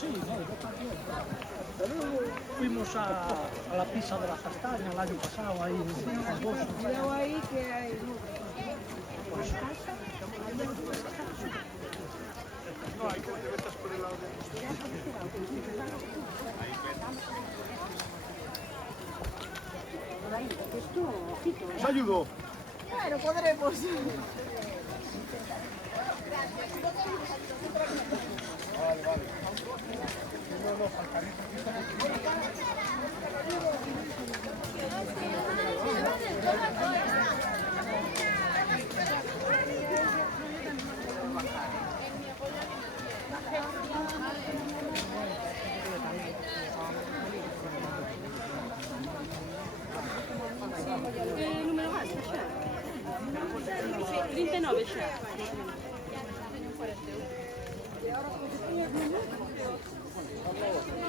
Sí, no, yo también. Pero fuimos a la pizza de la castaña el año pasado, ahí en Alboso. Cuidado ahí que hay... No, hay que te metas por el lado de... Por ahí, esto, ojito, ¿eh? ¡Os ayudo! Claro, podremos. Vale, vale. No, no, faltaría. Número más, xa. 39 xa.